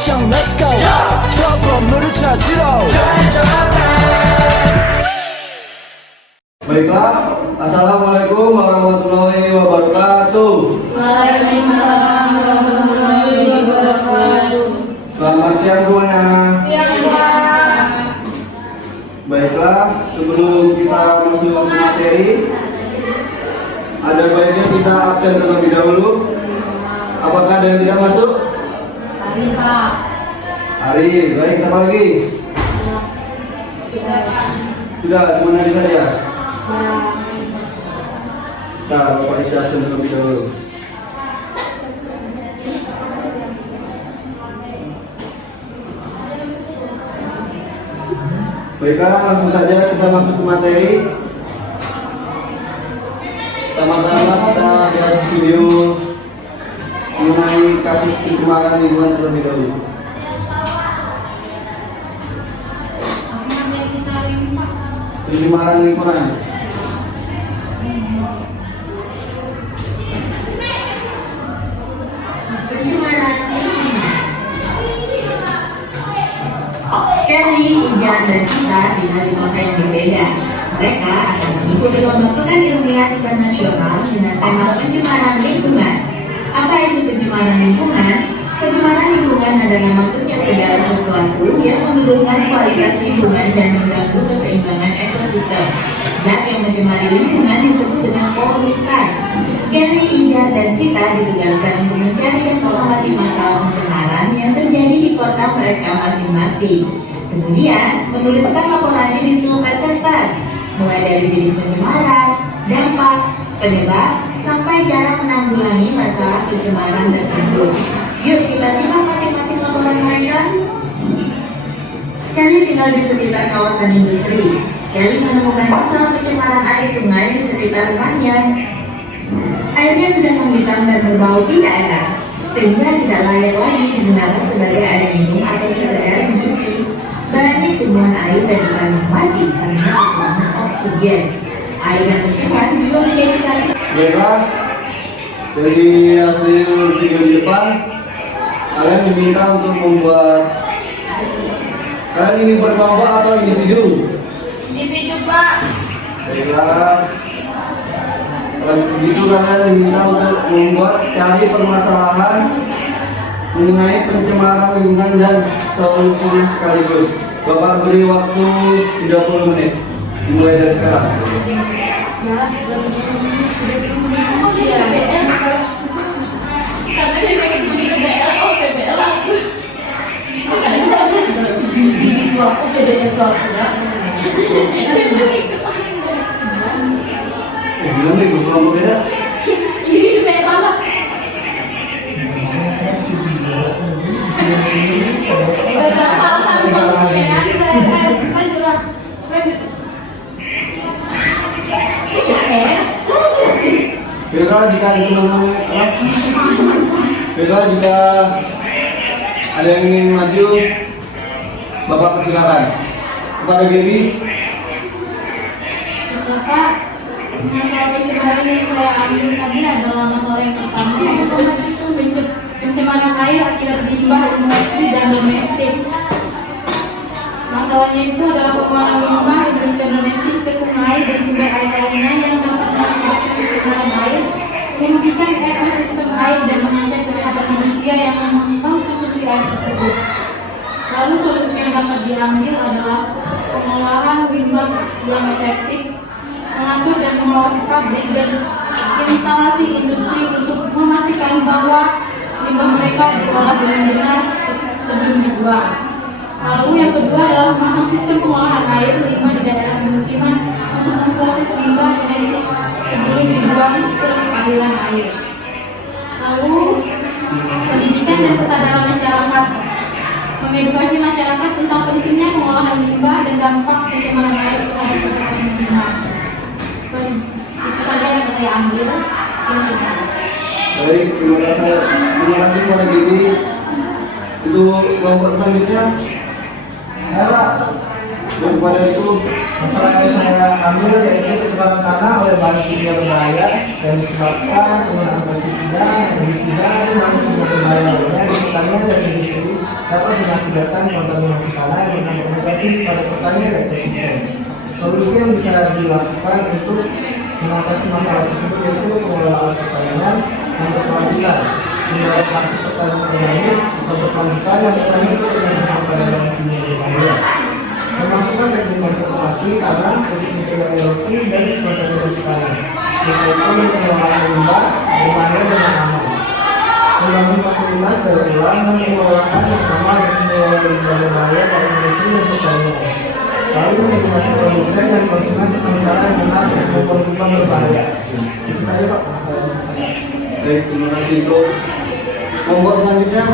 액션 let's go 저 건물을 찾으러 Baiklah, Assalamualaikum warahmatullahi wabarakatuh. Waalaikumsalam warahmatullahi wabarakatuh. Selamat siang semuanya. Siang, Pak. Baiklah, sebelum kita masuk ke materi, ada baiknya kita absen terlebih dahulu. Apakah ada yang tidak masuk? Hari, Pak. Hari, baik, siapa lagi? Sudah, Pak. Sudah, cuma hari saja. Ya. Nah, Bapak isi absen terlebih dahulu. Baiklah, langsung saja kita masuk ke materi. Pertama-tama kita lihat video mengenai kasus pencemaran lingkungan terlebih dahulu. Pencemaran lingkungan. Kelly, Ijan, dan Cita tinggal di kota yang berbeda. Mereka akan mengikuti lomba pekan ilmiah internasional dengan tema pencemaran lingkungan. Apa itu pencemaran lingkungan? Pencemaran lingkungan adalah masuknya segala sesuatu yang menurunkan kualitas lingkungan dan mengganggu keseimbangan ekosistem. Zat yang mencemari lingkungan disebut dengan polutan. Kelly, Ijan, dan Cita ditugaskan untuk mencari dan mengamati masalah pencemaran yang terjadi di kota mereka masing-masing. Kemudian, menuliskan laporannya di selembar kertas, mulai dari jenis pencemaran, dampak, penyebab, sampai cara menanggulangi masalah pencemaran tersebut. Yuk kita simak masing-masing laporan mereka. Kelly tinggal di sekitar kawasan industri. Kelly menemukan masalah pencemaran air sungai di sekitar rumahnya. Airnya sudah menghitam dan berbau tidak enak, sehingga tidak layak lagi digunakan sebagai air minum atau sekedar mencuci. Banyak tumbuhan air dan ikan yang mati karena kekurangan oksigen. Air yang tercemar juga menjadi salah. Baiklah, dari hasil video di depan, kalian diminta untuk membuat. Kalian ini berkelompok atau individu? Individu, Pak. Baiklah, kalau begitu kalian diminta untuk membuat cari permasalahan mengenai pencemaran lingkungan dan solusinya sekaligus. Bapak beri waktu 30 menit dimulai dari sekarang. Oh iya, PBL. Karena dia pengen beli PBL, oh PBL aku. Aku PBL aku enggak. Bilang nih, kelompok beda. Jadi PBL apa? Gak salah sama solusinya. Lanjut lah. Lanjut. Bella jika itu namanya apa? Bella jika ada yang ingin maju, Bapak persilakan. Kepada Gaby. Bapak, masalah pencemaran yang saya ambil tadi adalah masalah yang pertama, yaitu pencemaran air akibat limbah industri dan domestik. Masalahnya itu adalah pembuangan limbah industri dan domestik ke sungai dan sumber air lainnya yang dapat mengakibatkan pencemaran air, merugikan ekosistem air dan mengancam kesehatan manusia yang mengkonsumsi air tersebut. Lalu solusi yang dapat diambil adalah pengolahan limbah yang efektif, mengatur dan mengawasi pabrik dan instalasi industri untuk memastikan bahwa limbah mereka diolah dengan benar sebelum dibuang. Lalu yang kedua adalah membangun sistem pengolahan air limbah di daerah pemukiman untuk memproses limbah domestik sebelum dibuang ke aliran air. Lalu pendidikan dan kesadaran masyarakat, mengedukasi masyarakat tentang pentingnya pengolahan limbah dan dampak pencemaran air terhadap kesehatan lingkungan. Itu saja yang saya ambil. Baik, terima kasih kepada Gaby. Itu kelompok selanjutnya. Daripada itu, Masalah yang saya ambil yaitu kecepatan tanah oleh bahan kimia berbahaya yang disebabkan penggunaan pestisida, herbisida, dan sumber berbahaya lainnya di pertanian dan industri dapat mengakibatkan kontaminasi tanah yang berdampak negatif pada pertanian dan ekosistem. Solusi yang bisa dilakukan untuk mengatasi masalah tersebut yaitu pengelolaan pertanian yang berkelanjutan, mengenai praktik pertanian organik atau berkelanjutan yang bertanian untuk menggunakan bahan kimia berbahaya. Memasukkan teknik konservasi tanah untuk mencegah erosi dan kontaminasi tanah. Recycle dan pengelolaan limbah berbahaya dan aman. Membangun fasilitas daur ulang dan pengelolaan yang sama dengan pengelola limbah berbahaya dari industri dan pertanian. Lalu mengedukasi produsen dan konsumen tentang cara yang benar untuk produk berbahaya. Itu saja Pak. baik, terima kasih untuk kelompok selanjutnya.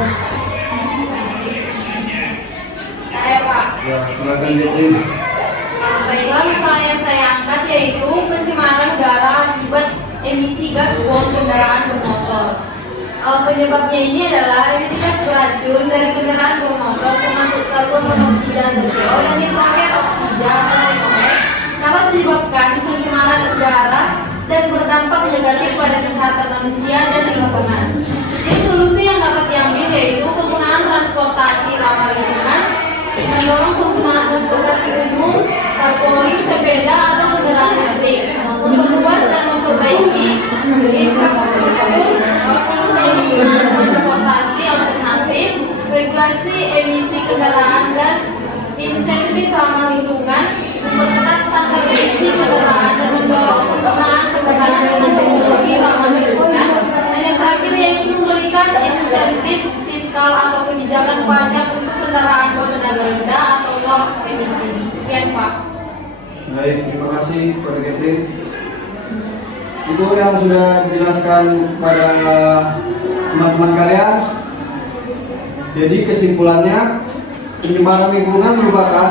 Saya Pak. Ya, silakan Jepri. Baiklah, masalah yang saya angkat yaitu pencemaran udara akibat emisi gas buang kendaraan bermotor. Penyebabnya ini adalah emisi gas beracun dari kendaraan bermotor termasuk karbon monoksida atau CO dan nitrogen oksida atau NOx dapat menyebabkan pencemaran udara dan berdampak negatif pada kesehatan manusia dan lingkungan. Jadi solusi yang dapat diambil yaitu penggunaan transportasi ramah lingkungan, mendorong penggunaan transportasi umum, carpooling, sepeda atau kendaraan listrik, memperluas dan memperbaiki infrastruktur maupun penggunaan transportasi alternatif, regulasi emisi kendaraan dan insentif ramah lingkungan, memperketat standar emisi kendaraan dan mendorong penggunaan kendaraan dengan teknologi ramah lingkungan, dan yang terakhir yaitu memberikan insentif fiskal atau kebijakan pajak untuk kendaraan bertenaga rendah atau low emisi. Sekian Pak. Baik, terima kasih Pak Jepri. Itu yang sudah dijelaskan pada teman-teman kalian. Jadi kesimpulannya, pencemaran lingkungan merupakan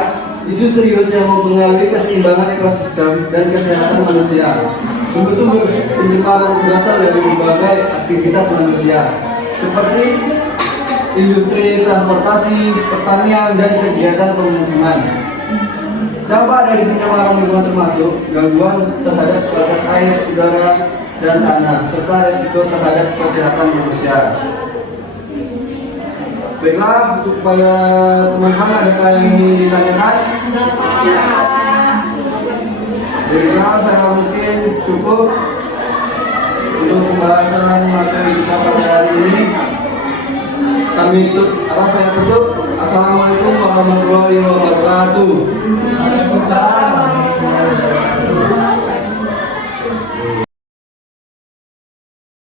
isu serius yang mempengaruhi keseimbangan ekosistem dan kesehatan manusia. Sumber-sumber pencemaran berasal dari berbagai aktivitas manusia, seperti industri, transportasi, pertanian, dan kegiatan pemukiman. Dampak dari pencemaran lingkungan termasuk gangguan terhadap kualitas air, udara, dan tanah, serta risiko terhadap kesehatan manusia. Baiklah, untuk para teman-teman adakah yang ingin ditanyakan? Baiklah, saya mungkin cukup untuk pembahasan materi kita pada hari ini. Saya tutup. Assalamualaikum warahmatullahi wabarakatuh. Waalaikumsalam warahmatullahi wabarakatuh.